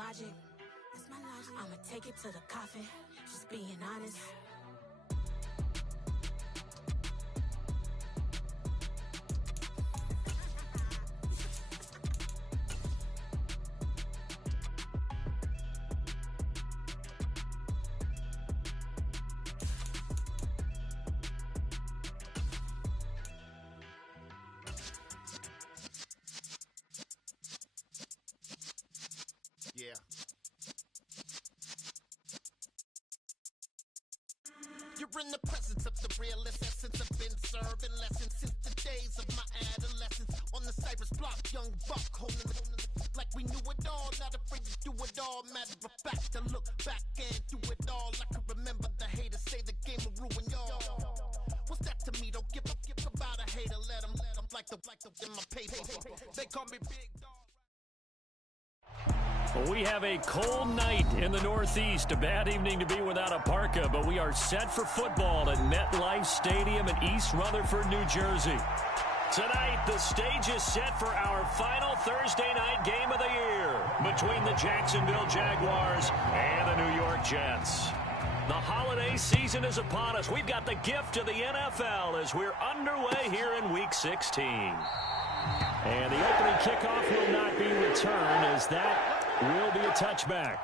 logic. I'ma take it to the coffin, just being honest. Yeah. You're in the presence of the realest essence. I've been serving lessons since the days of my adolescence. On the Cypress block, young buck holding it like we knew it all. Not afraid to do it all. Matter of fact, I look back and do it all. I can remember the haters say the game will ruin y'all. What's that to me? Don't give about a hater. Let them like the in my paper. They call me Big Dog. We have a cold night in the Northeast. A bad evening to be without a parka, but we are set for football at MetLife Stadium in East Rutherford, New Jersey. Tonight, the stage is set for our final Thursday night game of the year between the Jacksonville Jaguars and the New York Jets. The holiday season is upon us. We've got the gift of the NFL as we're underway here in Week 16. And the opening kickoff will not be returned, as that will be a touchback.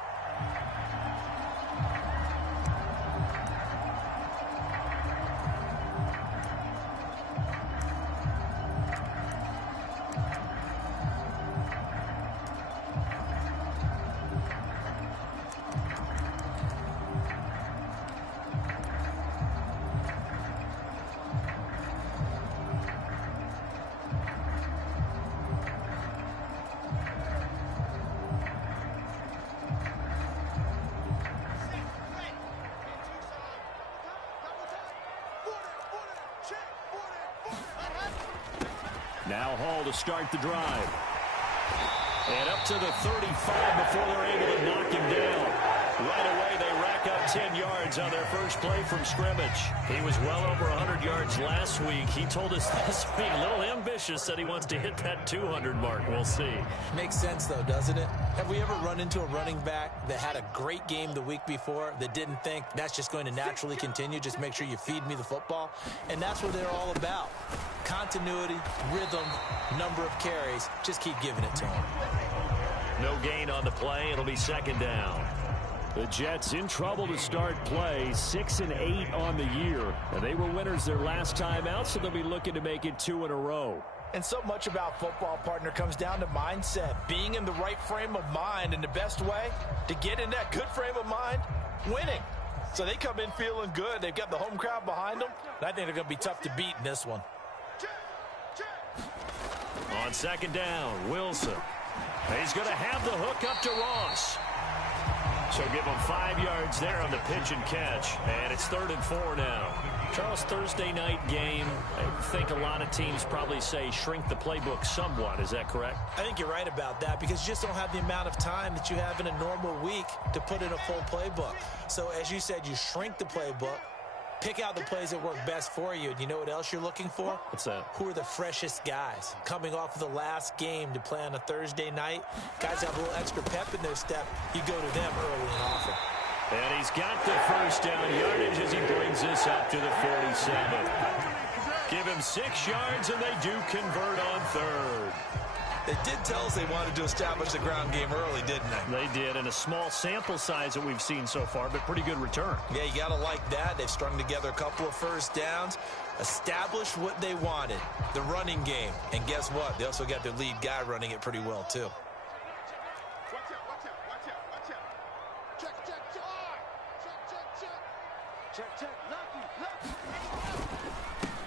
Now Hall to start the drive. And up to the 35 before they're able to knock him down. Right away, they rack up 10 yards on their first play from scrimmage. He was well over 100 yards last week. He told us this week, a little ambitious, said he wants to hit that 200 mark. We'll see. Makes sense, though, doesn't it? Have we ever run into a running back that had a great game the week before that didn't think that's just going to naturally continue? Just make sure you feed me the football. And that's what they're all about. Continuity, rhythm, number of carries. Just keep giving it to him. No gain on the play. It'll be second down. The Jets in trouble to start play, 6-8 on the year. And they were winners their last time out, so they'll be looking to make it 2 in a row. And so much about football, partner, comes down to mindset. Being in the right frame of mind, and the best way to get in that good frame of mind, winning. So they come in feeling good. They've got the home crowd behind them. And I think they're going to be tough to beat in this one. On second down, Wilson. He's going to have the hook up to Ross. So give him 5 yards there on the pitch and catch. And it's 3rd and 4 now. Charles, Thursday night game, I think a lot of teams probably say shrink the playbook somewhat. Is that correct? I think you're right about that because you just don't have the amount of time that you have in a normal week to put in a full playbook. So as you said, you shrink the playbook. Pick out the plays that work best for you. And you know what else you're looking for? What's that? Who are the freshest guys? Coming off of the last game to play on a Thursday night, guys have a little extra pep in their step. You go to them early and often. And he's got the first down yardage as he brings this up to the 47. Give him 6 yards, and they do convert on 3rd. They did tell us they wanted to establish the ground game early, didn't they? They did, and a small sample size that we've seen so far, but pretty good return. Yeah, you got to like that. They've strung together a couple of first downs, established what they wanted, the running game. And guess what? They also got their lead guy running it pretty well, too.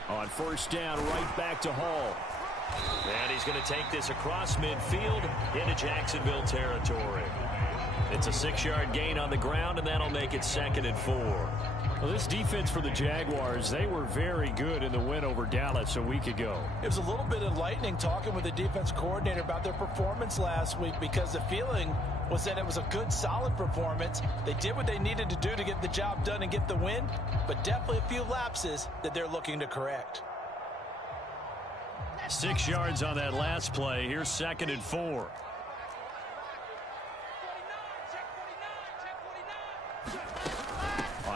On first down, right back to Hall. And he's going to take this across midfield into Jacksonville territory. It's a 6-yard gain on the ground, and that'll make it 2nd and 4. Well, this defense for the Jaguars, they were very good in the win over Dallas a week ago. It was a little bit enlightening talking with the defense coordinator about their performance last week because the feeling was that it was a good, solid performance. They did what they needed to do to get the job done and get the win, but definitely a few lapses that they're looking to correct. 6 yards on that last play. Here's 2nd and 4.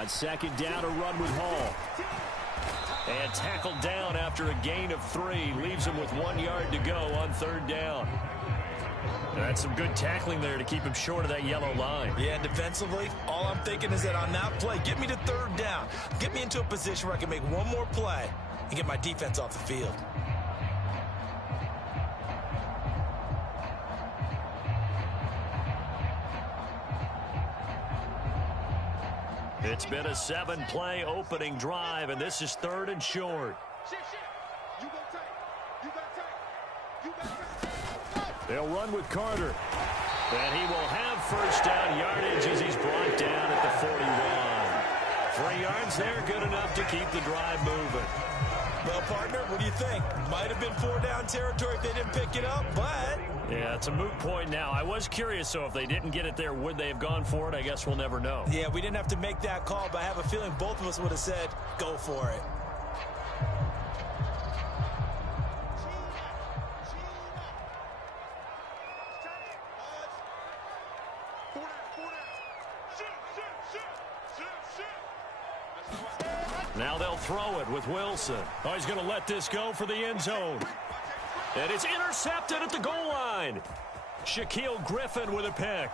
On second down, a run with Hall. And tackled down after a gain of 3. Leaves him with 1 yard to go on third down. That's some good tackling there to keep him short of that yellow line. Yeah, defensively, all I'm thinking is that on that play, get me to third down. Get me into a position where I can make one more play and get my defense off the field. It's been a 7-play opening drive, and this is 3rd and short. They'll run with Carter. And he will have first down yardage as he's brought down at the 41. 3 yards there, good enough to keep the drive moving. Well, partner, what do you think? Might have been 4-down territory if they didn't pick it up, but... Yeah, it's a moot point now. I was curious, so if they didn't get it there, would they have gone for it? I guess we'll never know. Yeah, we didn't have to make that call, but I have a feeling both of us would have said, go for it. Now they'll throw it with Wilson. Oh, he's going to let this go for the end zone. And it's intercepted at the goal line. Shaquille Griffin with a pick.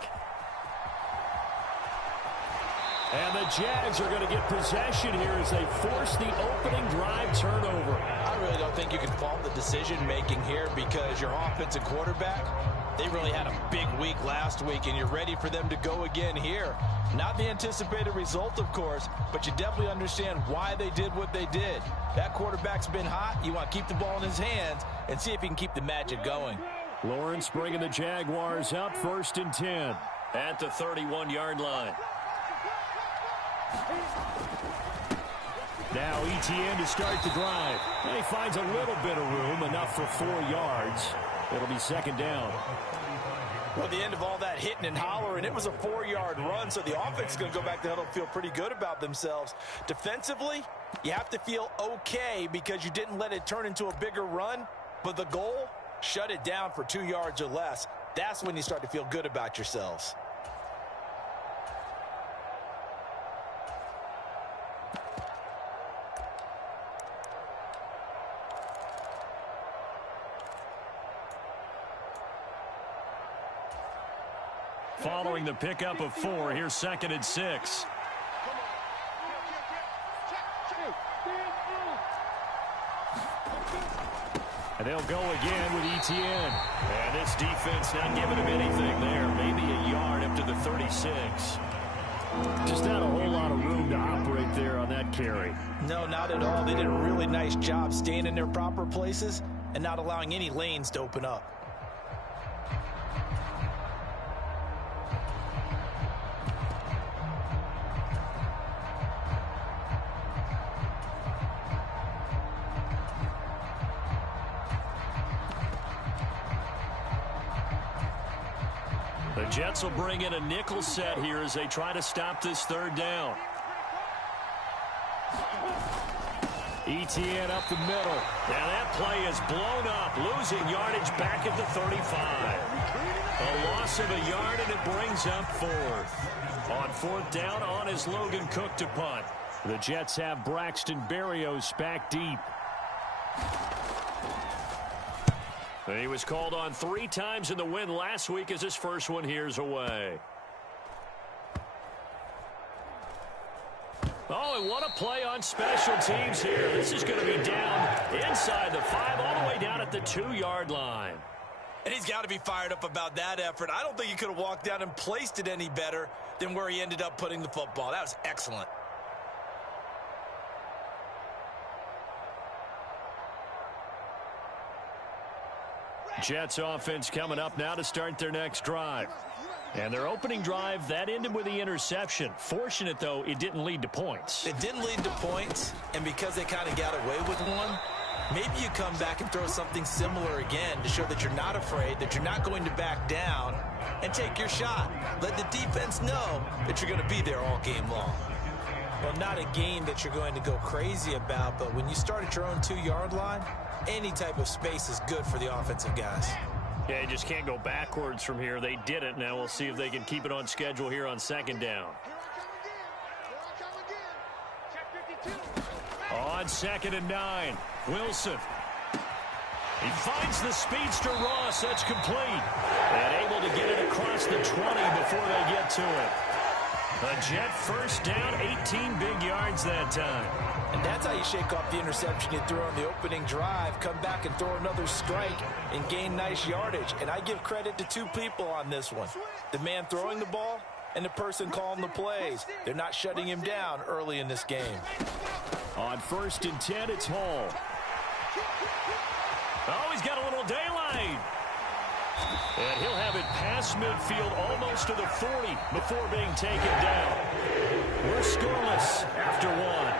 And the Jags are going to get possession here as they force the opening drive turnover. I really don't think you can fault the decision-making here because your offensive quarterback, they really had a big week last week, and you're ready for them to go again here. Not the anticipated result, of course, but you definitely understand why they did what they did. That quarterback's been hot. You want to keep the ball in his hands and see if he can keep the magic going. Lawrence bringing the Jaguars up 1st and 10 at the 31-yard line. Now Etienne to start the drive. And he finds a little bit of room, enough for 4 yards. It'll be 2nd down. Well, at the end of all that hitting and hollering, it was a 4-yard run, so the offense is going to go back to the huddle and feel pretty good about themselves. Defensively, you have to feel okay because you didn't let it turn into a bigger run, but the goal, shut it down for 2 yards or less. That's when you start to feel good about yourselves. Following the pickup of 4, here's 2nd and 6. And they'll go again with Etienne. And this defense not giving him anything there. Maybe a yard up to the 36. Just not a whole lot of room to operate there on that carry. No, not at all. They did a really nice job staying in their proper places and not allowing any lanes to open up. The Jets will bring in a nickel set here as they try to stop this 3rd down. Etienne up the middle. And that play is blown up, losing yardage back at the 35. A loss of a yard, and it brings up 4th. On 4th down, on is Logan Cook to punt. The Jets have Braxton Berrios back deep. He was called on 3 times in the win last week as his first one here's away. Oh, and what a play on special teams here. This is going to be down inside the 5, all the way down at the 2-yard line. And he's got to be fired up about that effort. I don't think he could have walked down and placed it any better than where he ended up putting the football. That was excellent. Jets offense coming up now to start their next drive. And their opening drive, that ended with the interception. Fortunate, though, it didn't lead to points. It didn't lead to points, and because they kind of got away with one, maybe you come back and throw something similar again to show that you're not afraid, that you're not going to back down, and take your shot. Let the defense know that you're going to be there all game long. Well, not a game that you're going to go crazy about, but when you start at your own 2-yard line, any type of space is good for the offensive guys. Yeah, you just can't go backwards from here. They didn't. Now we'll see if they can keep it on schedule here on 2nd down. On 2nd and 9, Wilson. He finds the speedster Ross. That's complete. And able to get it across the 20 before they get to it. A Jet first down, 18 big yards that time. And that's how you shake off the interception you threw on the opening drive. Come back and throw another strike and gain nice yardage. And I give credit to two people on this one. The man throwing the ball and the person calling the plays. They're not shutting him down early in this game. On 1st and 10, it's Hall. Oh, he's got a little daylight. And he'll have it past midfield almost to the 40 before being taken down. We're scoreless after one.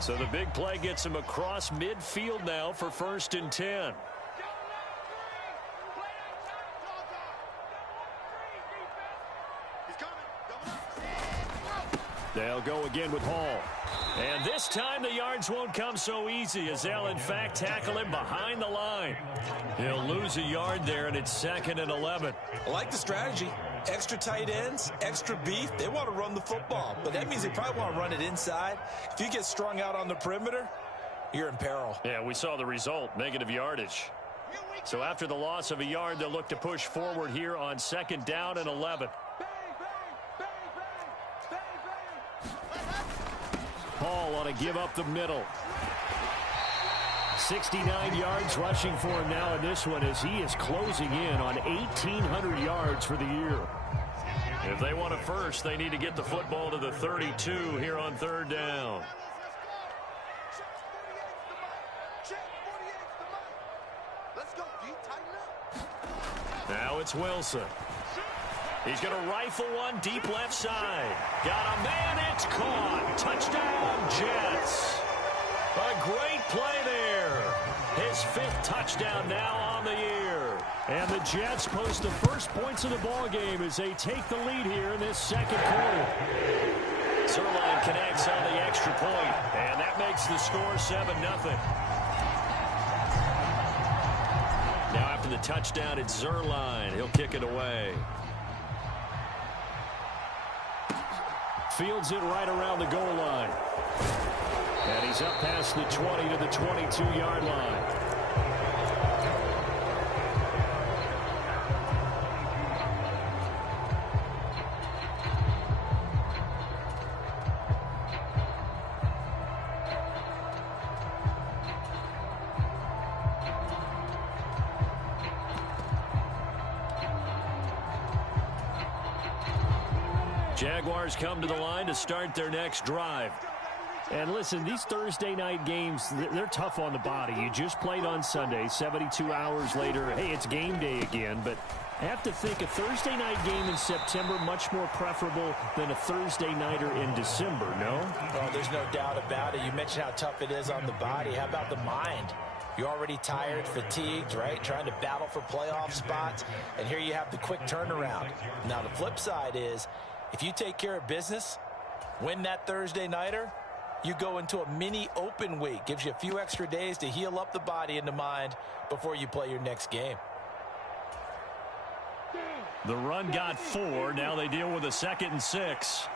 So the big play gets him across midfield now for 1st and 10. They'll go again with Hall. And this time the yards won't come so easy as they'll in fact tackle him behind the line. He'll lose a yard there, and it's 2nd and 11. I like the strategy. Extra tight ends, extra beef. They want to run the football, but that means they probably want to run it inside. If you get strung out on the perimeter, you're in peril. Yeah, we saw the result, negative yardage. So after the loss of a yard, they'll look to push forward here on 2nd down and 11. Hall on a give up the middle. 69 yards rushing for him now in this one as he is closing in on 1,800 yards for the year. If they want a first, they need to get the football to the 32 here on 3rd down. Now it's Wilson. He's going to rifle one deep left side. Got a man, it's caught. Touchdown, Jets. A great play there. His 5th touchdown now on the year. And the Jets post the first points of the ball game as they take the lead here in this 2nd quarter. Zerline connects on the extra point, and that makes the score 7-0. Now after the touchdown, it's Zerline. He'll kick it away. Fields it right around the goal line. And he's up past the 20 to the 22-yard line. Jaguars come to the line to start their next drive. And listen, these Thursday night games, they're tough on the body. You just played on Sunday, 72 hours later, hey, it's game day again. But I have to think a Thursday night game in September much more preferable than a Thursday nighter in December, no? Oh, there's no doubt about it. You mentioned how tough it is on the body. How about the mind? You're already tired, fatigued, right? Trying to battle for playoff spots. And here you have the quick turnaround. Now, the flip side is if you take care of business, win that Thursday nighter, you go into a mini open week. Gives you a few extra days to heal up the body and the mind before you play your next game. The run got 4. Now they deal with a 2nd and 6.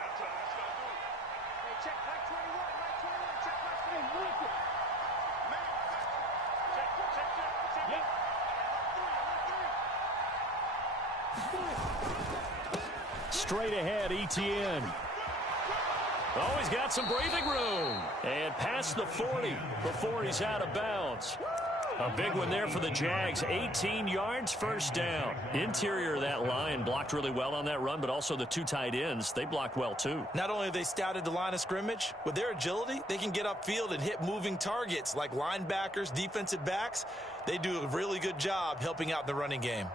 Straight ahead, Etienne. Oh, he's got some breathing room. And past the 40 before he's out of bounds. A big one there for the Jags. 18 yards, first down. Interior of that line blocked really well on that run, but also the 2 tight ends, they blocked well too. Not only have they scouted the line of scrimmage, with their agility, they can get upfield and hit moving targets like linebackers, defensive backs. They do a really good job helping out the running game.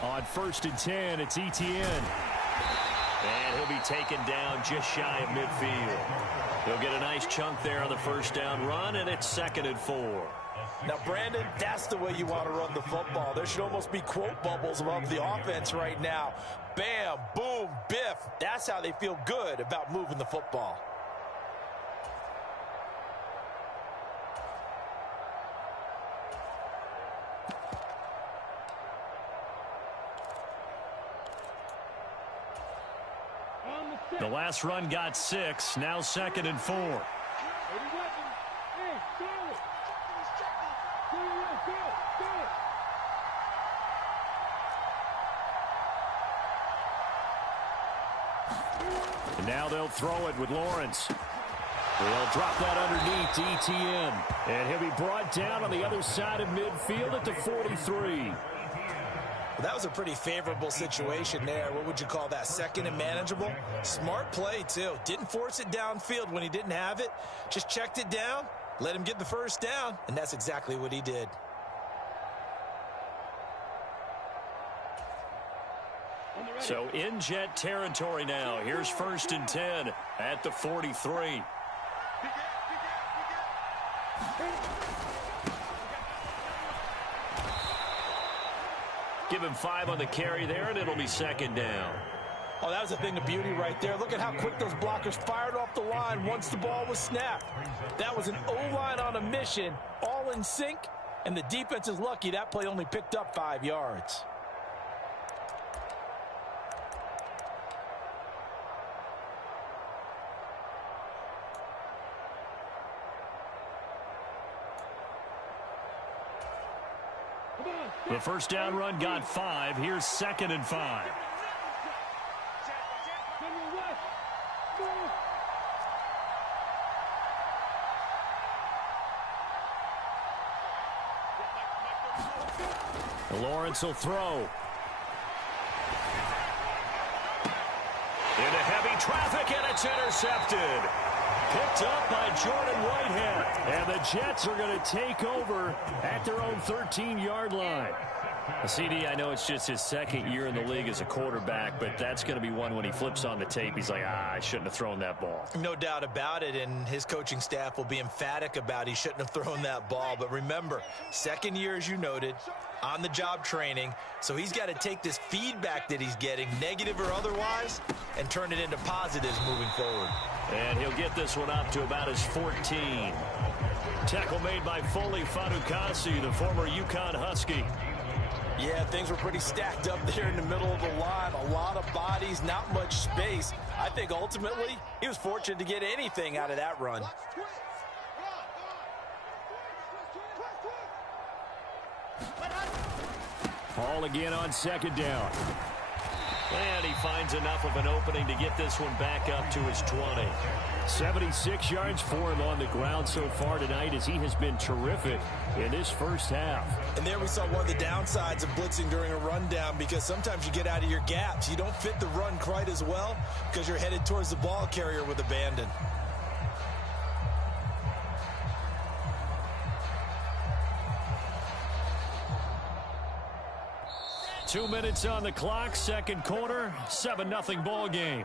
On 1st and 10, it's Etienne. And he'll be taken down just shy of midfield. He'll get a nice chunk there on the first down run, and it's 2nd and 4. Now, Brandon, that's the way you want to run the football. There should almost be quote bubbles above the offense right now. Bam, boom, biff. That's how they feel good about moving the football. The last run got 6, now 2nd and 4. And now they'll throw it with Lawrence. They'll drop that underneath to Etienne. And he'll be brought down on the other side of midfield at the 43. Well, that was a pretty favorable situation there. What would you call that? 2nd and manageable? Smart play, too. Didn't force it downfield when he didn't have it. Just checked it down, let him get the first down, and that's exactly what he did. So in Jet territory now. Here's 1st and 10 at the 43. Give him 5 on the carry there, and it'll be 2nd down. Oh, that was a thing of beauty right there. Look at how quick those blockers fired off the line once the ball was snapped. That was an O-line on a mission, all in sync, and the defense is lucky that play only picked up 5 yards. The first down run got 5. Here's 2nd and 5. Lawrence will throw. Into heavy traffic, and it's intercepted. Picked up by Jordan Whitehead. And the Jets are going to take over at their own 13-yard line. CD, I know it's just his 2nd year in the league as a quarterback, but that's going to be one when he flips on the tape. He's like, I shouldn't have thrown that ball. No doubt about it, and his coaching staff will be emphatic about he shouldn't have thrown that ball. But remember, 2nd year, as you noted, on-the-job training, so he's got to take this feedback that he's getting, negative or otherwise, and turn it into positives moving forward. And he'll get this one up to about his 14. Tackle made by Foley Fatukasi, the former UConn Husky. Yeah, things were pretty stacked up there in the middle of the line. A lot of bodies, not much space. I think ultimately he was fortunate to get anything out of that run. Ball again on 2nd down. And he finds enough of an opening to get this one back up to his 20. 76 yards for him on the ground so far tonight, as he has been terrific in this first half. And there we saw one of the downsides of blitzing during a rundown, because sometimes you get out of your gaps. You don't fit the run quite as well because you're headed towards the ball carrier with abandon. 2 minutes on the clock, 2nd quarter, 7-0 ball game.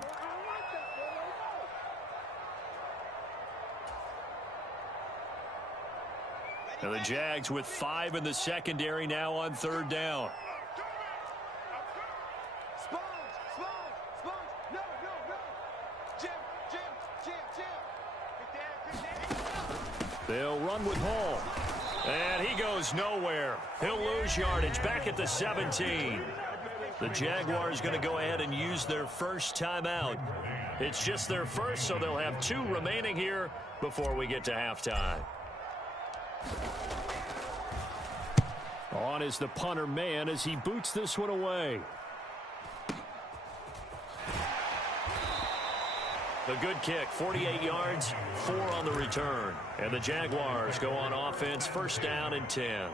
And the Jags with 5 in the secondary now on 3rd down. They'll run with Hall. And he goes nowhere. He'll lose yardage back at the 17. The Jaguars going to go ahead and use their first timeout. It's just their first, so they'll have 2 remaining here before we get to halftime. On is the punter man as he boots this one away. A good kick, 48 yards, 4 on the return. And the Jaguars go on offense, 1st down and 10.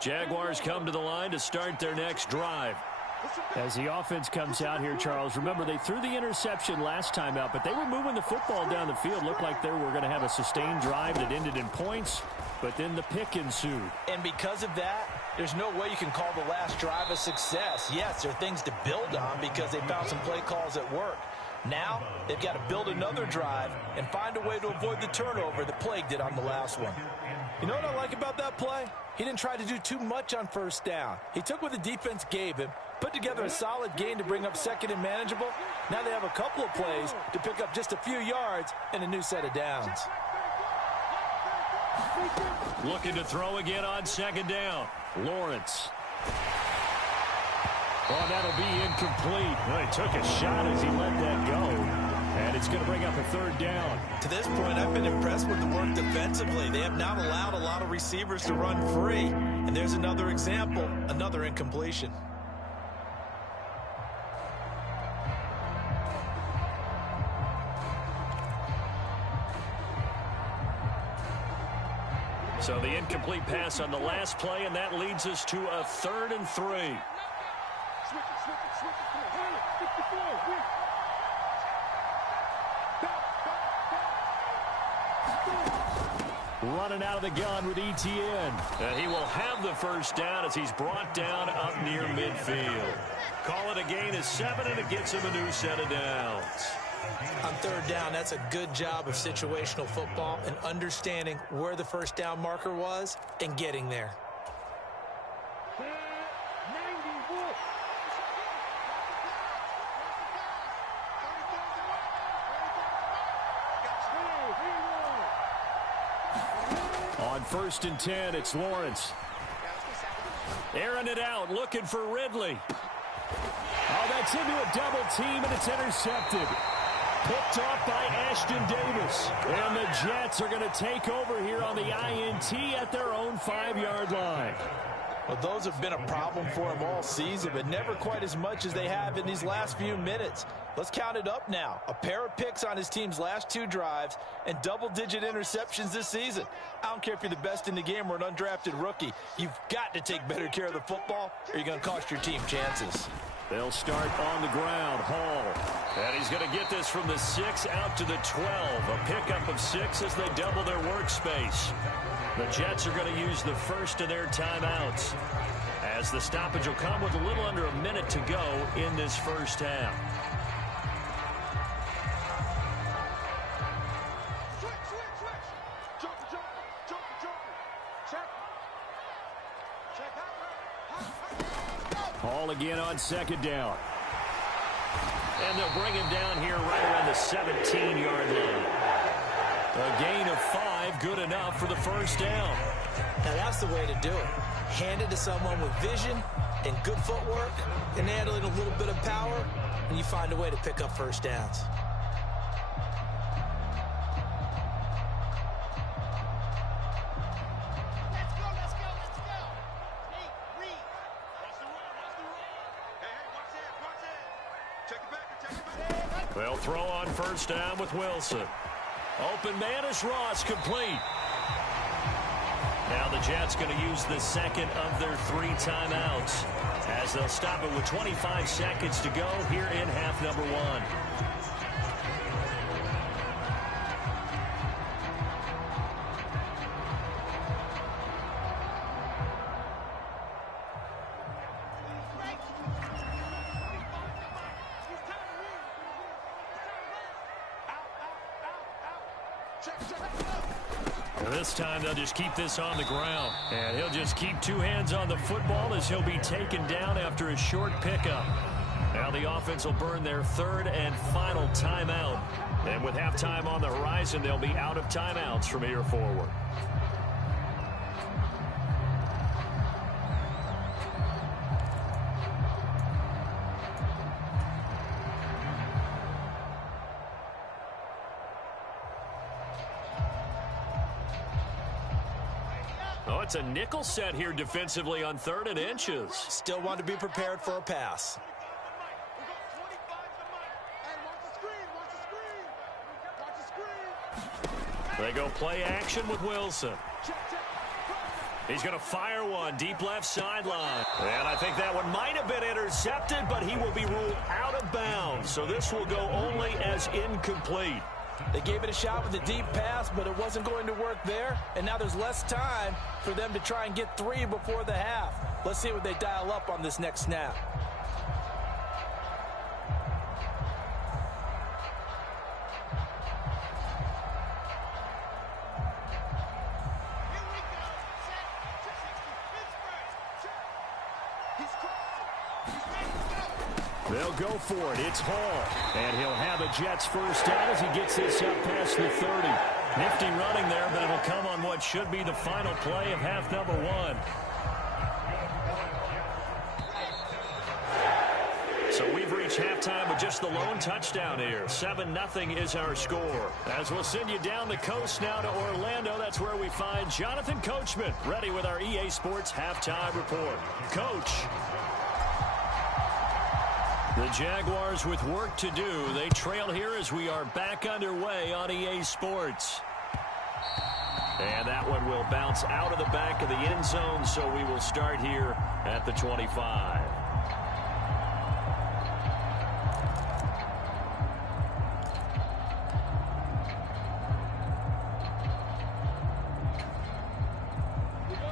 Jaguars come to the line to start their next drive. As the offense comes out here, Charles, remember they threw the interception last time out, but they were moving the football down the field. Looked like they were going to have a sustained drive that ended in points, but then the pick ensued. And because of that, there's no way you can call the last drive a success. Yes, there are things to build on because they found some play calls that work. Now, they've got to build another drive and find a way to avoid the turnover that plagued it on the last one. You know what I like about that play? He didn't try to do too much on first down. He took what the defense gave him, put together a solid gain to bring up second and manageable. Now they have a couple of plays to pick up just a few yards and a new set of downs. Looking to throw again on second down. Lawrence. Oh, that'll be incomplete. Well, he took a shot as he let that go. And it's going to bring up a third down. To this point, I've been impressed with the work defensively. They have not allowed a lot of receivers to run free. And there's another example, another incompletion. So the incomplete pass on the last play, and that leads us to a 3rd and 3. Running out of the gun with Etienne. And he will have the first down as he's brought down up near midfield. Call it a gain of 7, and it gets him a new set of downs. On third down, that's a good job of situational football and understanding where the first down marker was and getting there. On 1st and 10, it's Lawrence. Airing it out, looking for Ridley. Oh, that's into a double team, and it's intercepted. Picked off by Ashton Davis. And the Jets are going to take over here on the INT at their own 5-yard line. Well, those have been a problem for him all season, but never quite as much as they have in these last few minutes. Let's count it up now. A pair of picks on his team's last 2 drives and double-digit interceptions this season. I don't care if you're the best in the game or an undrafted rookie. You've got to take better care of the football or you're going to cost your team chances. They'll start on the ground. Hall. And he's going to get this from the 6 out to the 12. A pickup of 6 as they double their workspace. The Jets are going to use the first of their timeouts, as the stoppage will come with a little under a minute to go in this first half. Hall again on second down. And they'll bring him down here right around the 17-yard line. A gain of 5, good enough for the first down. Now that's the way to do it. Hand it to someone with vision and good footwork, and add a little bit of power, and you find a way to pick up first downs. They'll throw on first down with Wilson. Open man is Ross, complete. Now the Jets going to use the second of their 3 timeouts, as they'll stop it with 25 seconds to go here in half number 1. This time they'll just keep this on the ground. And he'll just keep 2 hands on the football as he'll be taken down after a short pickup. Now the offense will burn their 3rd and final timeout. And with halftime on the horizon, they'll be out of timeouts from here forward. Oh, it's a nickel set here defensively on 3rd and inches. Still want to be prepared for a pass. They go play action with Wilson. He's going to fire one deep left sideline. And I think that one might have been intercepted, but he will be ruled out of bounds. So this will go only as incomplete. They gave it a shot with a deep pass, but it wasn't going to work there. And now there's less time for them to try and get 3 before the half. Let's see what they dial up on this next snap. They'll go for it. It's Hall. And he'll have a Jets first down as he gets this up past the 30. Nifty running there, but it'll come on what should be the final play of half number 1. So we've reached halftime with just the lone touchdown here. 7-0 is our score. As we'll send you down the coast now to Orlando, that's where we find Jonathan Coachman, ready with our EA Sports halftime report. Coach. The Jaguars with work to do. They trail here as we are back underway on EA Sports. And that one will bounce out of the back of the end zone, so we will start here at the 25.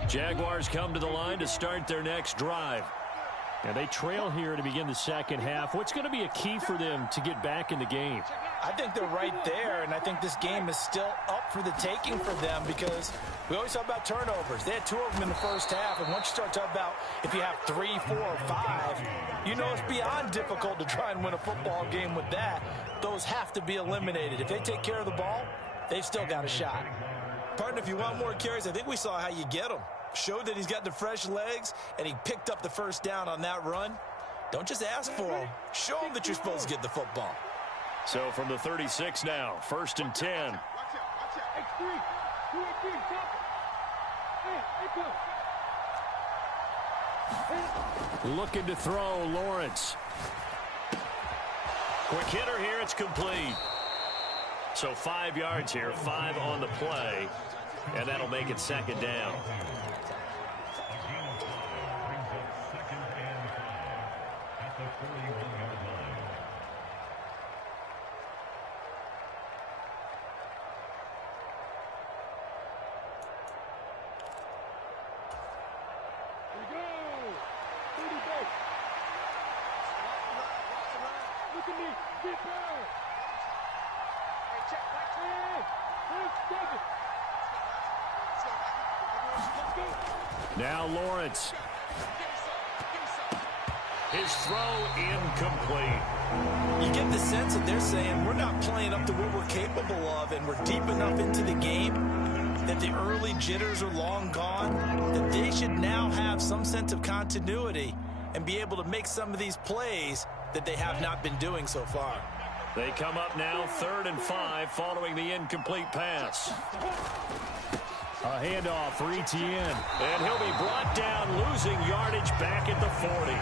Jaguars come to the line to start their next drive. And they trail here to begin the second half. What's going to be a key for them to get back in the game? I think they're right there, and I think this game is still up for the taking for them because we always talk about turnovers. They had 2 of them in the first half, and once you start talking about if you have 3, 4, or 5, you know it's beyond difficult to try and win a football game with that. Those have to be eliminated. If they take care of the ball, they've still got a shot. Partner, if you want more carries, I think we saw how you get them. Showed that he's got the fresh legs, and he picked up the first down on that run. Don't just ask for him. Show him that you're supposed to get the football. So from the 36 now, 1st and 10. Looking to throw, Lawrence. Quick hitter here, it's complete. So 5 yards here, 5 on the play, and that'll make it 2nd down. Now Lawrence. His throw incomplete. You get the sense that they're saying we're not playing up to what we're capable of, and we're deep enough into the game that the early jitters are long gone, that they should now have some sense of continuity and be able to make some of these plays that they have not been doing so far. They come up now 3rd and 5 following the incomplete pass. A handoff for Etienne. And he'll be brought down, losing yardage back at the 40.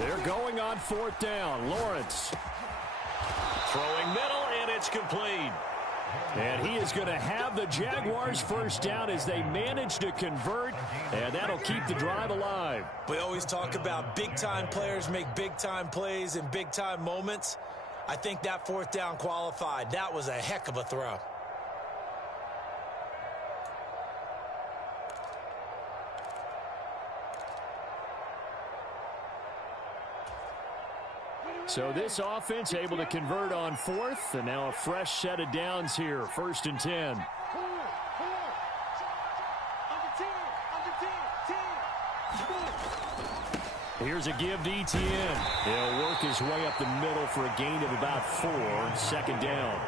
They're going on 4th down. Lawrence. Throwing middle, and it's complete. And he is going to have the Jaguars first down as they manage to convert, and that'll keep the drive alive. We always talk about big-time players make big-time plays in big-time moments. I think that 4th down qualified. That was a heck of a throw. So this offense able to convert on 4th, and now a fresh set of downs here, 1st and 10. Here's a give to Etienne. He'll work his way up the middle for a gain of about 4, 2nd down.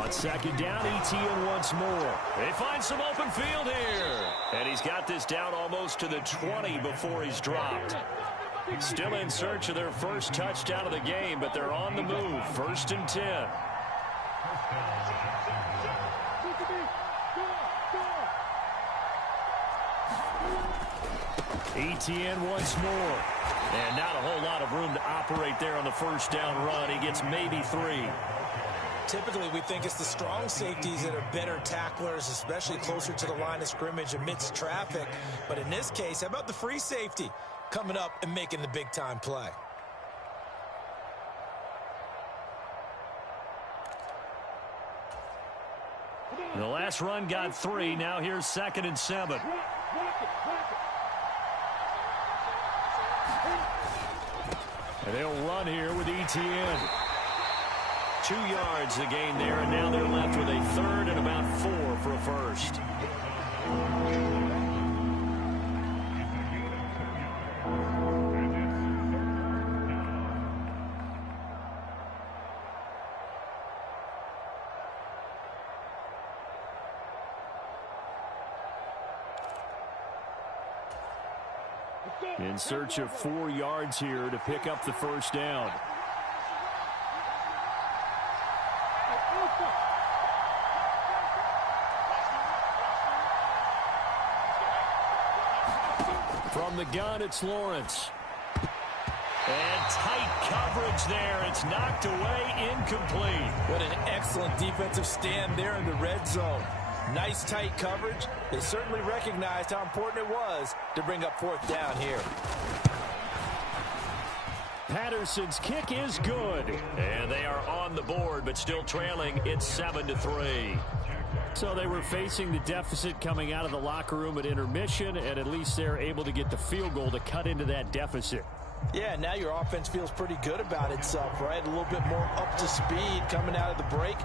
On 2nd down, Etienne once more. They find some open field here. And he's got this down almost to the 20 before he's dropped. Still in search of their first touchdown of the game, but they're on the move. 1st and 10. Etienne once more. And not a whole lot of room to operate there on the first down run. He gets maybe 3. Typically, we think it's the strong safeties that are better tacklers, especially closer to the line of scrimmage amidst traffic. But in this case, how about the free safety coming up and making the big-time play? The last run got 3. Now here's 2nd and 7. And they'll run here with Etienne. 2 yards the gain there, and now they're left with a 3rd and about 4 for a first. In search of 4 yards here to pick up the first down. From the gun, it's Lawrence. And tight coverage there. It's knocked away, incomplete. What an excellent defensive stand there in the red zone. Nice tight coverage. They certainly recognized how important it was to bring up 4th down here. Patterson's kick is good. And they are on the board, but still trailing. It's 7-3. So they were facing the deficit coming out of the locker room at intermission, and at least they're able to get the field goal to cut into that deficit. Yeah, now your offense feels pretty good about itself, right? A little bit more up to speed coming out of the break.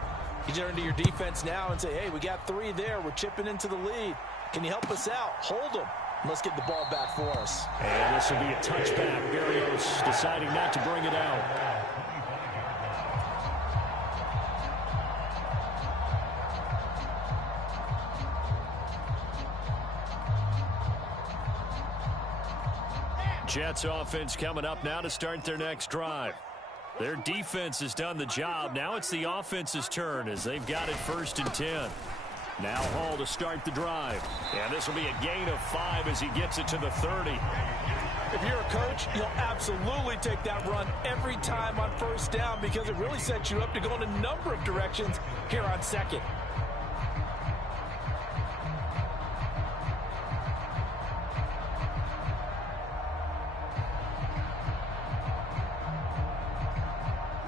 You turn to your defense now and say, hey, we got 3 there. We're chipping into the lead. Can you help us out? Hold them. Let's get the ball back for us. And this will be a touchback. Berrios deciding not to bring it out. Jets offense coming up now to start their next drive. Their defense has done the job. Now it's the offense's turn as they've got it 1st and 10. Now Hall to start the drive. And this will be a gain of 5 as he gets it to the 30. If you're a coach, you'll absolutely take that run every time on 1st down because it really sets you up to go in a number of directions here on 2nd.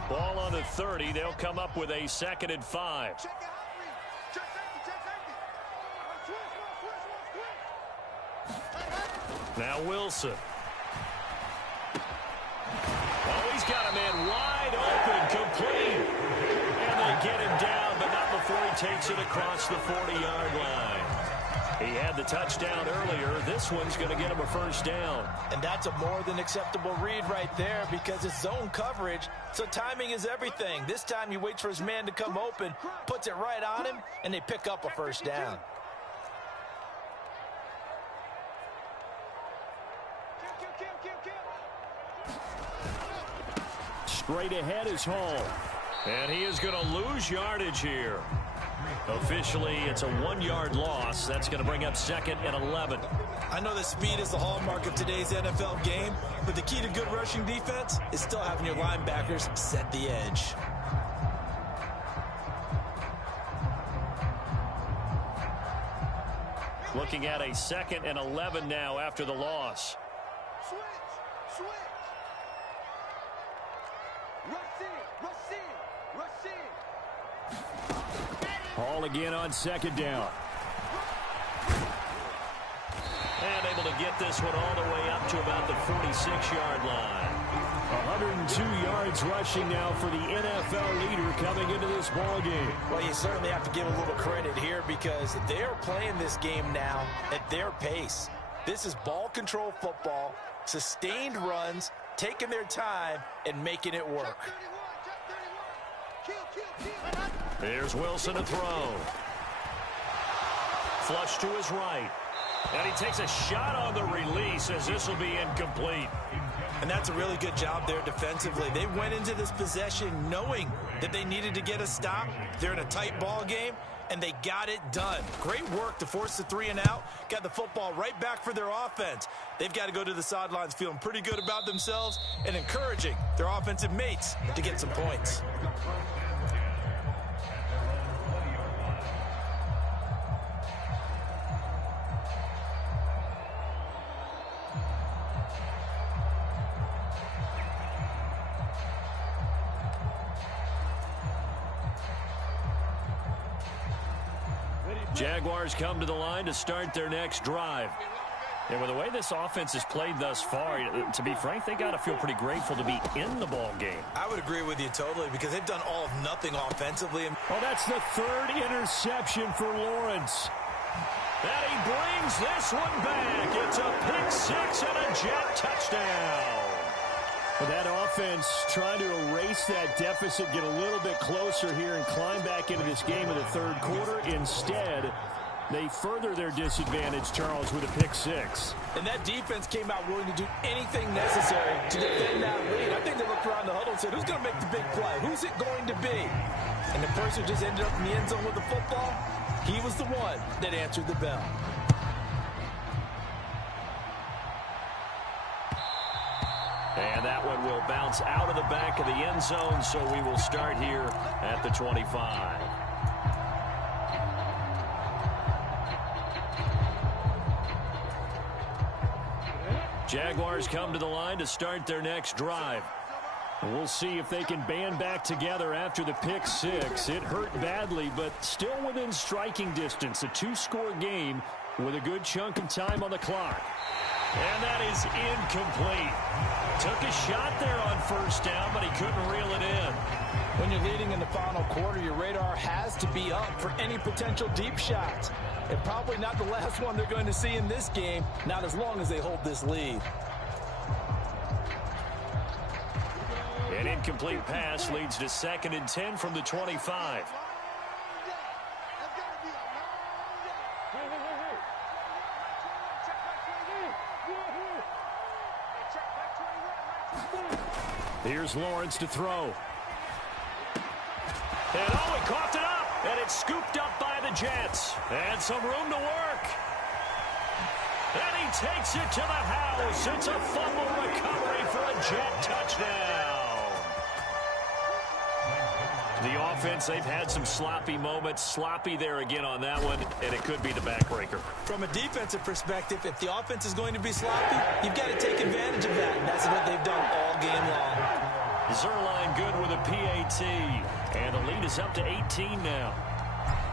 Ball on the 30. They'll come up with a 2nd and 5. Now Wilson. Oh, he's got a man wide open, complete. And they get him down, but not before he takes it across the 40-yard line. He had the touchdown earlier. This one's going to get him a 1st down. And that's a more than acceptable read right there because it's zone coverage, so timing is everything. This time he waits for his man to come open, puts it right on him, and they pick up a 1st down. Straight ahead is Hall. And he is going to lose yardage here. Officially, it's a 1-yard loss. That's going to bring up 2nd and 11. I know that speed is the hallmark of today's NFL game, but the key to good rushing defense is still having your linebackers set the edge. Looking at a 2nd and 11 now after the loss. Switch. Rush in. Hall again on 2nd down. And able to get this one all the way up to about the 46-yard line. 102 yards rushing now for the NFL leader coming into this ball game. Well, you certainly have to give a little credit here because they're playing this game now at their pace. This is ball control football, sustained runs, taking their time and making it work. Here's Wilson to throw. Flush to his right. And he takes a shot on the release as this will be incomplete. And that's a really good job there defensively. They went into this possession knowing that they needed to get a stop. They're in a tight ball game. and they got it done. Great work to force the 3 and out, got the football right back for their offense. They've got to go to the sidelines feeling pretty good about themselves and encouraging their offensive mates to get some points. Jaguars come to the line to start their next drive. And with the way this offense has played thus far, to be frank, they got to feel pretty grateful to be in the ball game. I would agree with you totally because they've done all of nothing offensively. Oh, that's the 3rd interception for Lawrence. And he brings this one back. It's a pick 6 and a Jet touchdown. Well, that offense trying to erase that deficit, get a little bit closer here and climb back into this game in the 3rd quarter. Instead, they further their disadvantage, Charles, with a pick 6. And that defense came out willing to do anything necessary to defend that lead. I think they looked around the huddle and said, who's going to make the big play? Who's it going to be? And the person who just ended up in the end zone with the football, he was the one that answered the bell. And that one will bounce out of the back of the end zone, so we will start here at the 25. Jaguars come to the line to start their next drive. We'll see if they can band back together after the pick 6. It hurt badly, but still within striking distance. A 2-score game with a good chunk of time on the clock. And that is incomplete. Took a shot there on 1st down, but he couldn't reel it in. When you're leading in the final quarter, your radar has to be up for any potential deep shots. And probably not the last one they're going to see in this game, not as long as they hold this lead. An incomplete pass leads to 2nd and 10 from the 25. Here's Lawrence to throw. And he coughed it up, and it's scooped up by the Jets. And some room to work. And he takes it to the house. It's a fumble recovery for a Jet touchdown. The offense, they've had some sloppy moments. Sloppy there again on that one, and it could be the backbreaker. From a defensive perspective, if the offense is going to be sloppy, you've got to take advantage of that, and that's what they've done all game long. Zerline good with a PAT, and the lead is up to 18 now.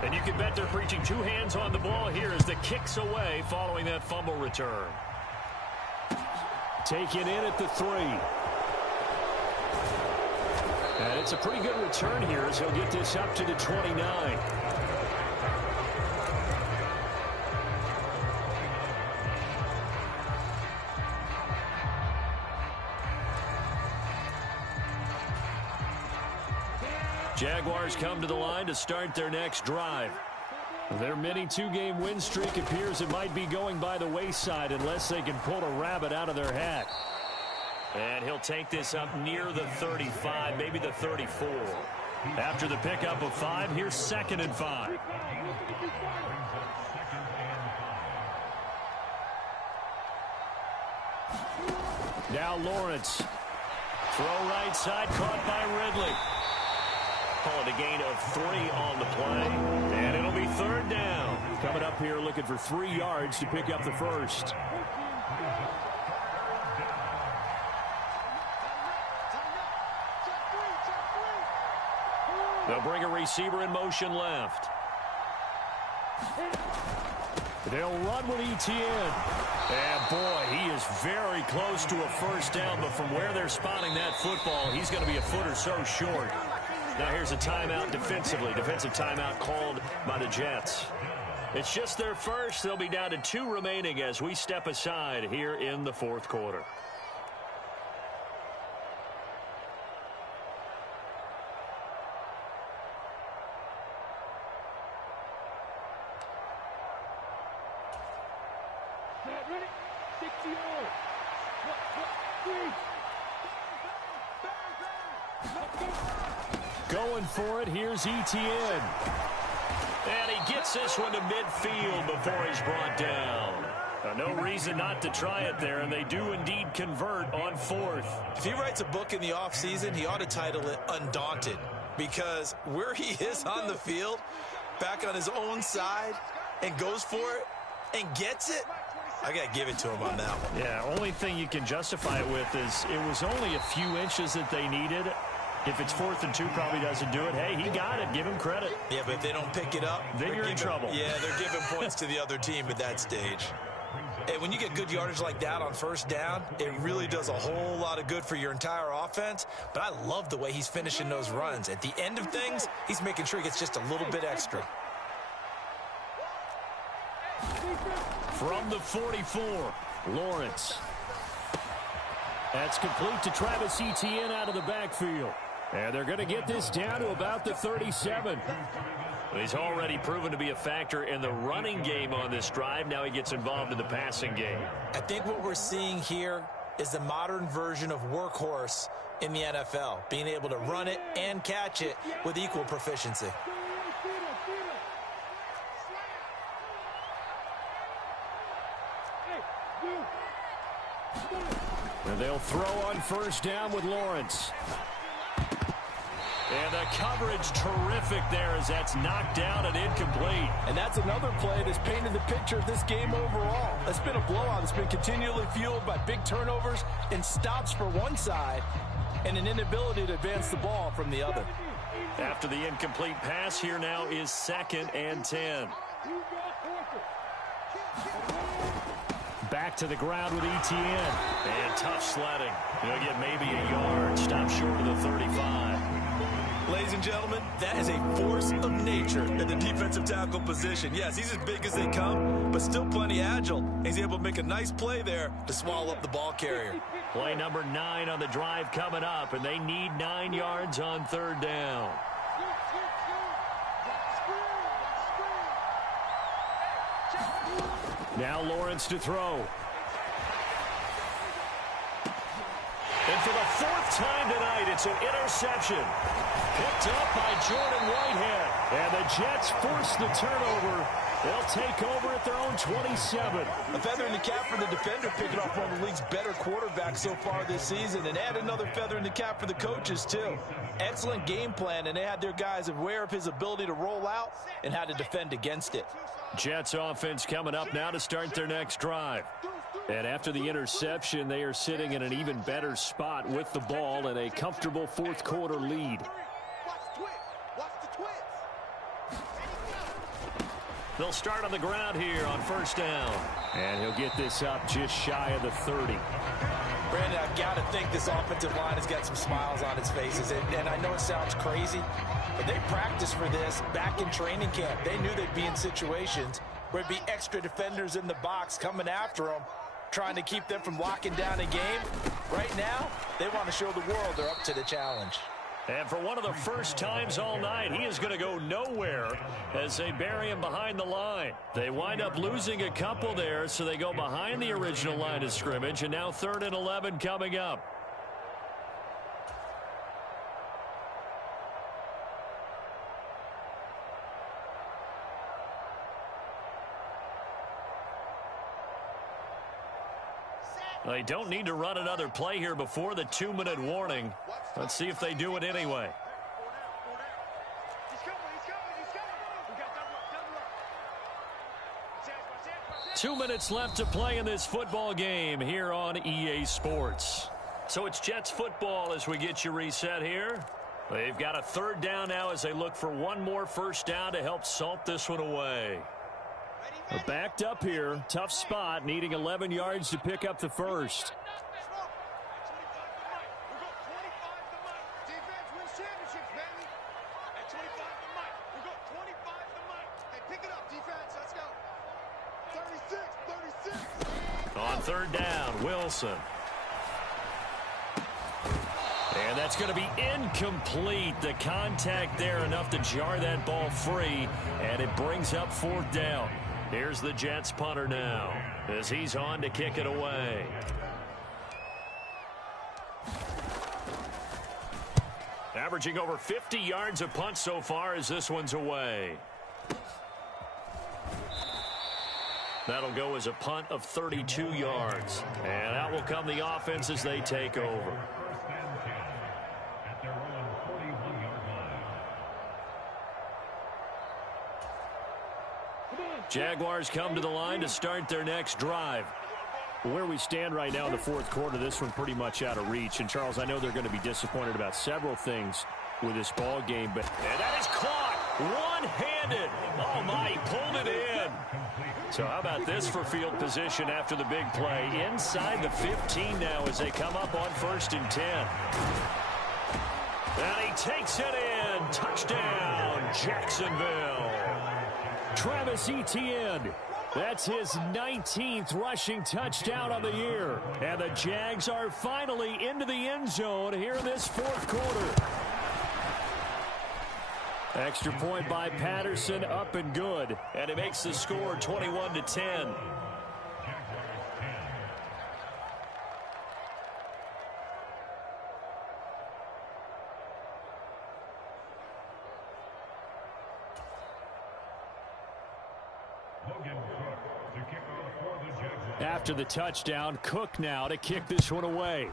And you can bet they're preaching 2 hands on the ball here as the kick's away following that fumble return. Taken in at the 3. And it's a pretty good return here as he'll get this up to the 29. Jaguars come to the line to start their next drive. Their mini 2-game win streak appears it might be going by the wayside unless they can pull a rabbit out of their hat. And he'll take this up near the 35, maybe the 34. After the pickup of 5, here's 2nd and 5. Now Lawrence. Throw right side, caught by Ridley. Call it a gain of 3 on the play. And it'll be 3rd down. Coming up here looking for 3 yards to pick up the first. They'll bring a receiver in motion left. They'll run with Etienne. And boy, he is very close to a first down, but from where they're spotting that football, he's going to be a foot or so short. Now here's a timeout defensively. Defensive timeout called by the Jets. It's just their first. They'll be down to 2 remaining as we step aside here in the 4th quarter. Going for it, here's Etienne. And he gets this one to midfield before he's brought down. No reason not to try it there, and they do indeed convert on fourth. If he writes a book in the offseason, he ought to title it Undaunted, because where he is on the field, back on his own side, and goes for it and gets it, I got to give it to him on that one. Yeah, only thing you can justify it with is it was only a few inches that they needed. If it's 4th and 2, probably doesn't do it. Hey, he got it. Give him credit. Yeah, but if they don't pick it up, then you're in trouble. Yeah, they're giving points to the other team at that stage. And when you get good yardage like that on first down, it really does a whole lot of good for your entire offense. But I love the way he's finishing those runs. At the end of things, he's making sure he gets just a little bit extra. From the 44, Lawrence. That's complete to Travis Etienne out of the backfield. And they're going to get this down to about the 37. He's already proven to be a factor in the running game on this drive. Now he gets involved in the passing game. I think what we're seeing here is the modern version of workhorse in the NFL, being able to run it and catch it with equal proficiency. And they'll throw on first down with Lawrence. And the coverage terrific there as that's knocked down and incomplete. And that's another play that's painted the picture of this game overall. It's been a blowout. It's been continually fueled by big turnovers and stops for one side and an inability to advance the ball from the other. After the incomplete pass, here now is 2nd and 10. Back to the ground with Etienne. And tough sledding. He'll get maybe a yard. Stop short of the 35. Ladies and gentlemen, that is a force of nature at the defensive tackle position. Yes, he's as big as they come, but still plenty agile. He's able to make a nice play there to swallow up the ball carrier. Play number 9 on the drive coming up, and they need 9 yards on 3rd down. Now Lawrence to throw. And for the 4th time tonight, it's an interception. Picked up by Jordan Whitehead. And the Jets force the turnover. They'll take over at their own 27. A feather in the cap for the defender, picking off one of the league's better quarterbacks so far this season. And add another feather in the cap for the coaches, too. Excellent game plan, and they had their guys aware of his ability to roll out and how to defend against it. Jets offense coming up now to start their next drive. And after the interception, they are sitting in an even better spot with the ball and a comfortable 4th quarter lead. They'll start on the ground here on first down. And he'll get this up just shy of the 30. Brandon, I've got to think this offensive line has got some smiles on its faces. And I know it sounds crazy, but they practiced for this back in training camp. They knew they'd be in situations where there'd be extra defenders in the box coming after them, trying to keep them from locking down a game. Right now, they want to show the world they're up to the challenge. And for one of the first times all night, he is going to go nowhere as they bury him behind the line. They wind up losing a couple there, so they go behind the original line of scrimmage, and now 3rd and 11 coming up. They don't need to run another play here before the 2-minute warning. Let's see if they do it anyway. Two minutes left to play in this football game here on EA Sports. So it's Jets football as we get you reset here. They've got a 3rd down now as they look for one more first down to help salt this one away. Backed up here, tough spot, needing 11 yards to pick up the first. On 3rd down, Wilson. And that's going to be incomplete. The contact there enough to jar that ball free, and it brings up 4th down. Here's the Jets punter now as he's on to kick it away. Averaging over 50 yards a punt so far as this one's away. That'll go as a punt of 32 yards. And out will come the offense as they take over. Jaguars come to the line to start their next drive. Where we stand right now in the fourth quarter, this one pretty much out of reach. And, Charles, I know they're going to be disappointed about several things with this ball game. But and that is caught one-handed. Oh, my, he pulled it in. So how about this for field position after the big play? Inside the 15 now as they come up on 1st and 10. And he takes it in. Touchdown, Jacksonville. Travis Etienne, that's his 19th rushing touchdown of the year. And the Jags are finally into the end zone here in this fourth quarter. Extra point by Patterson, up and good. And it makes the score 21-10. After the touchdown, Cook now to kick this one away.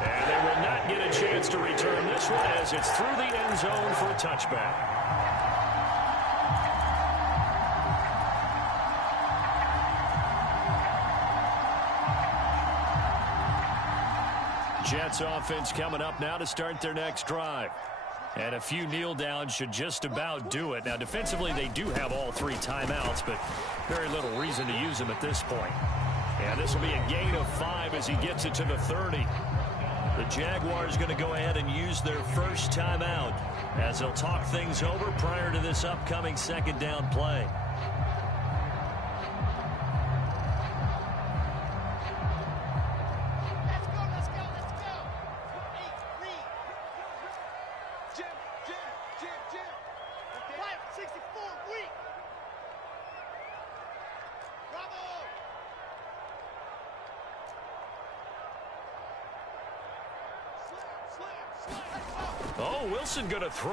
And they will not get a chance to return this one as it's through the end zone for a touchback. Jets offense coming up now to start their next drive. And a few kneel downs should just about do it. Now, defensively, they do have all 3 timeouts, but very little reason to use them at this point. And this will be a gain of 5 as he gets it to the 30. The Jaguars going to go ahead and use their first timeout as they'll talk things over prior to this upcoming 2nd down play. Oh, Wilson going to throw.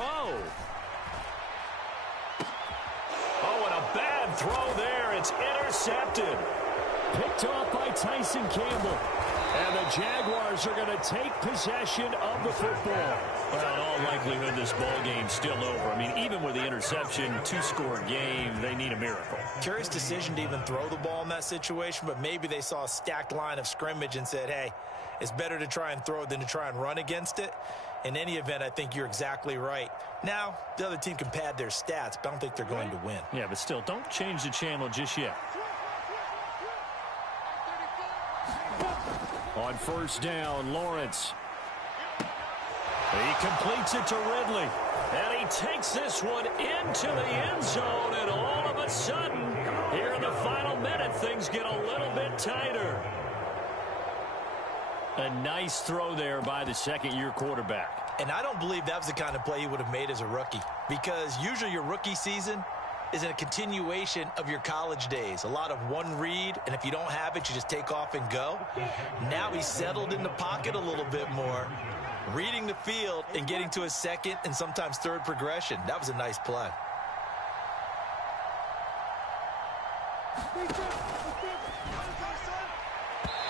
Oh, and a bad throw there. It's intercepted. Picked off by Tyson Campbell. And the Jaguars are going to take possession of the football. Well, in all likelihood, this ball game's still over. I mean, even with the interception, 2-score game, they need a miracle. Curious decision to even throw the ball in that situation, but maybe they saw a stacked line of scrimmage and said, hey, it's better to try and throw than to try and run against it. In any event, I think you're exactly right. Now, the other team can pad their stats, but I don't think they're going to win. Yeah, but still, don't change the channel just yet. On 1st down, Lawrence. He completes it to Ridley. And he takes this one into the end zone. And all of a sudden, here in the final minute, things get a little bit tighter. A nice throw there by the second-year quarterback. And I don't believe that was the kind of play he would have made as a rookie. Because usually your rookie season is a continuation of your college days. A lot of one read, and if you don't have it, you just take off and go. Now he's settled in the pocket a little bit more, reading the field and getting to his second and sometimes third progression. That was a nice play.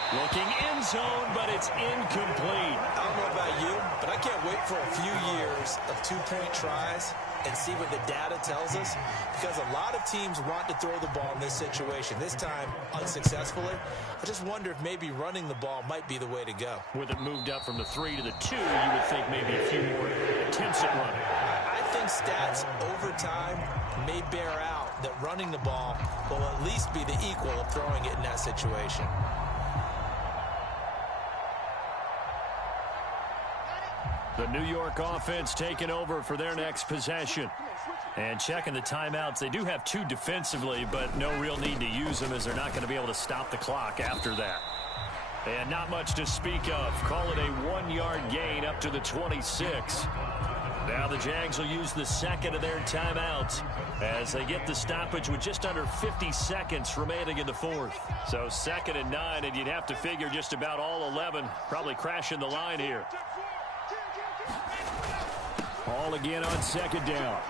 Looking end zone, but it's incomplete. I don't know about you, but I can't wait for a few years of two-point tries and see what the data tells us, because a lot of teams want to throw the ball in this situation. This time, unsuccessfully. I just wonder if maybe running the ball might be the way to go. With it moved up from the 3 to the 2, you would think maybe a few more attempts at running. I think stats over time may bear out that running the ball will at least be the equal of throwing it in that situation. The New York offense taking over for their next possession. And checking the timeouts. They do have 2 defensively, but no real need to use them as they're not going to be able to stop the clock after that. And not much to speak of. Call it a 1-yard gain up to the 26. Now the Jags will use the second of their timeouts as they get the stoppage with just under 50 seconds remaining in the fourth. So 2nd and 9, and you'd have to figure just about all 11 probably crashing the line here. Ball again on second down.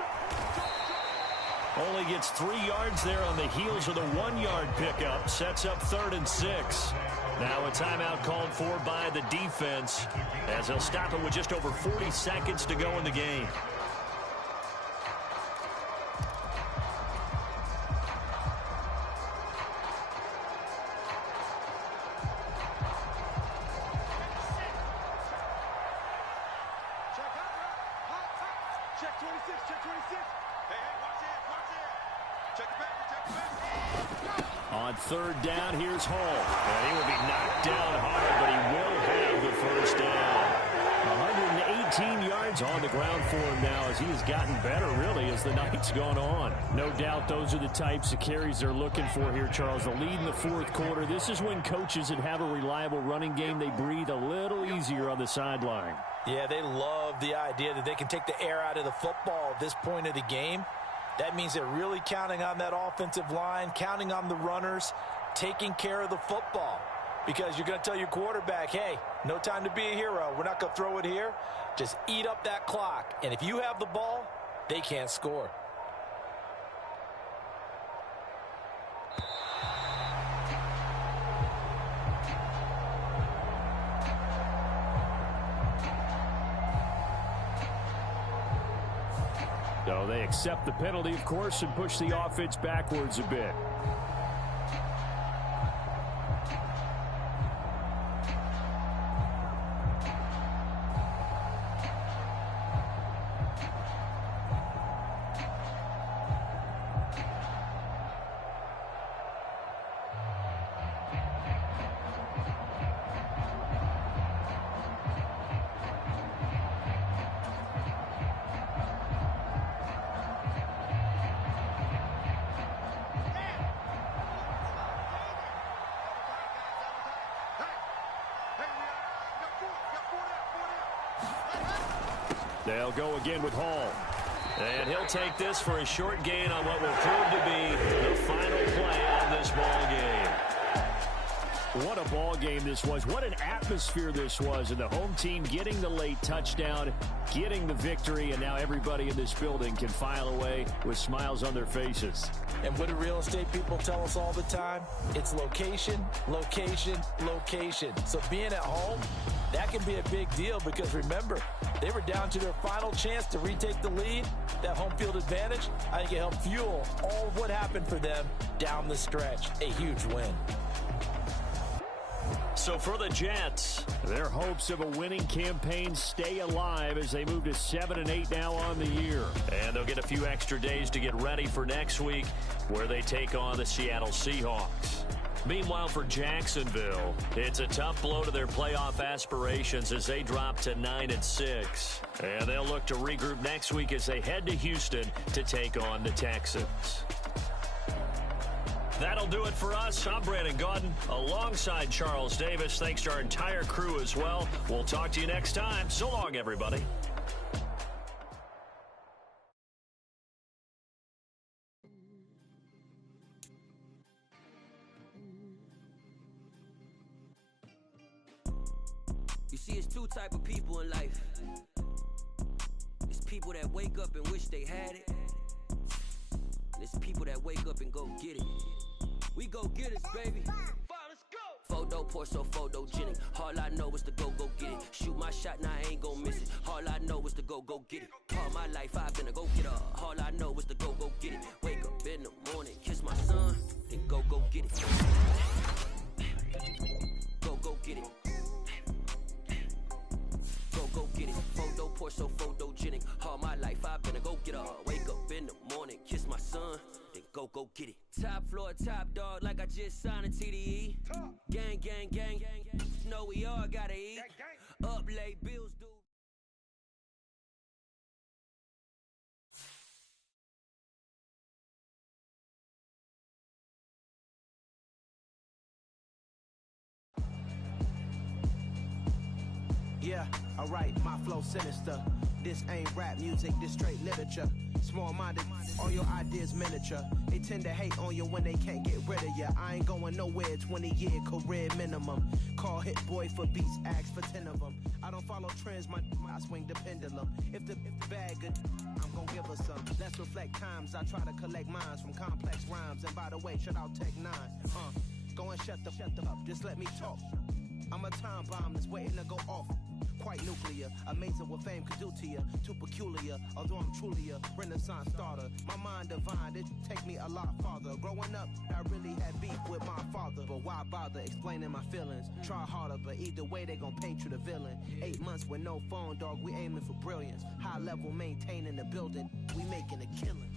Only gets 3 yards there on the heels of the 1-yard pickup. Sets up 3rd and 6. Now a timeout called for by the defense as they'll stop it with just over 40 seconds to go in the game. Check 26, check 26. Hey, watch it. Check it back. On 3rd down, here's Hall. And he will be knocked down hard, but he will have the first down. 118 yards on the ground for him now as he has gotten better, really, as the night's gone on. No doubt those are the types of carries they're looking for here, Charles. The lead in the 4th quarter. This is when coaches that have a reliable running game, they breathe a little easier on the sideline. Yeah, they love the idea that they can take the air out of the football at this point of the game. That means they're really counting on that offensive line, counting on the runners, taking care of the football. Because you're going to tell your quarterback, hey, no time to be a hero. We're not going to throw it here. Just eat up that clock. And if you have the ball, they can't score. So they accept the penalty, of course, and push the offense backwards a bit. They'll go again with Hall. And he'll take this for a short gain on what will prove to be the final play of this ball game. What a ball game this was. What an atmosphere this was. And the home team getting the late touchdown, getting the victory, and now everybody in this building can file away with smiles on their faces. And what do real estate people tell us all the time? It's location, location, location. So being at home, that can be a big deal because remember, they were down to their final chance to retake the lead. That home field advantage, I think it helped fuel all of what happened for them down the stretch. A huge win. So for the Jets, their hopes of a winning campaign stay alive as they move to 7-8 now on the year. And they'll get a few extra days to get ready for next week where they take on the Seattle Seahawks. Meanwhile, for Jacksonville, it's a tough blow to their playoff aspirations as they drop to 9-6. And they'll look to regroup next week as they head to Houston to take on the Texans. That'll do it for us. I'm Brandon Gaudin alongside Charles Davis. Thanks to our entire crew as well. We'll talk to you next time. So long, everybody. You see, it's two type of people in life. It's people that wake up and wish they had it. And it's people that wake up and go get it. We go get it, baby. Photo pour so photogenic. All I know is to go get it. Shoot my shot, now I ain't gon' miss it. All I know is to go get it. All my life I've been a go-getter. All I know is to go get it. Wake up in the morning, kiss my son, then go get it. Go get it. Go get it. Photo pour so photogenic. All my life I've been a go-getter. Wake up in the morning, kiss my son, then go get it. Top floor, top dog, like I just signed a TDE. Gang, gang, gang, gang. Know we all gotta eat. Up late bills due. Yeah, alright, my flow sinister. This ain't rap music, this straight literature. Small-minded, all your ideas miniature. They tend to hate on you when they can't get rid of you. I ain't going nowhere, 20-year career minimum. Call Hit Boy for beats, ask for 10 of them. I don't follow follow trends, I swing the pendulum. If the bag good, I'm gon' give her some. Let's reflect times, I try to collect minds from complex rhymes. And by the way, shout out Tech 9. Go and shut the up, just let me talk. I'm a time bomb that's waiting to go off. Quite nuclear, amazing what fame could do to you. Too peculiar, although I'm truly a renaissance starter. My mind divine, it take me a lot farther. Growing up, I really had beef with my father. But why bother explaining my feelings? Try harder, but either way they gon' paint you the villain. 8 months with no phone, dog, we aiming for brilliance. High level maintaining the building, we making a killing.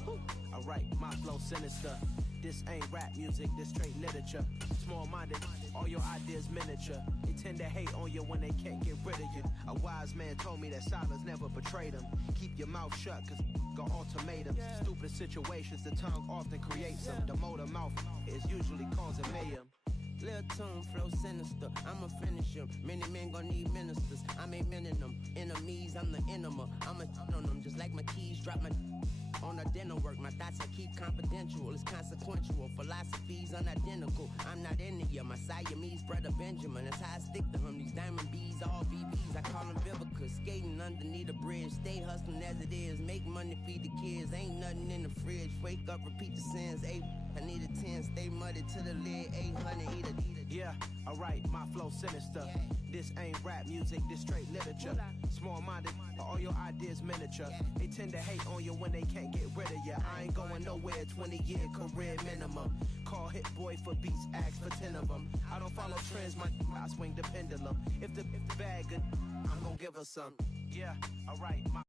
Alright, my flow sinister. This ain't rap music, this straight literature. Small-minded, all your ideas miniature. They tend to hate on you when they can't get rid of you. A wise man told me that silence never betrayed him. Keep your mouth shut, cause got ultimatums. Stupid situations, the tongue often creates them. The motor mouth is usually causing mayhem. Lil' tune, flow sinister, I'ma finish him. Many men gon' need ministers, I'm aiming them. Enemies, I'm the enema. I'ma on them, just like my keys, drop my on the dinner work. My thoughts I keep confidential, it's consequential. Philosophies unidentical, I'm not in you. My Siamese brother Benjamin, that's how I stick to him. These diamond bees, all VVs, I call them Vivica. Skating underneath the bridge, stay hustling as it is. Make money, feed the kids, ain't nothing in the fridge. Wake up, repeat the sins, I need a 10, stay muddy to the lid, 800, eat a. Yeah, alright, my flow sinister. This ain't rap music, this straight literature. Small-minded, all your ideas miniature. They tend to hate on you when they can't get rid of you. I ain't going nowhere, 20-year career minimum. Call Hit Boy for beats, ask for 10 of them. I don't follow trends, I swing the pendulum. If the bag good, I'm gon' give her some. Yeah, alright, my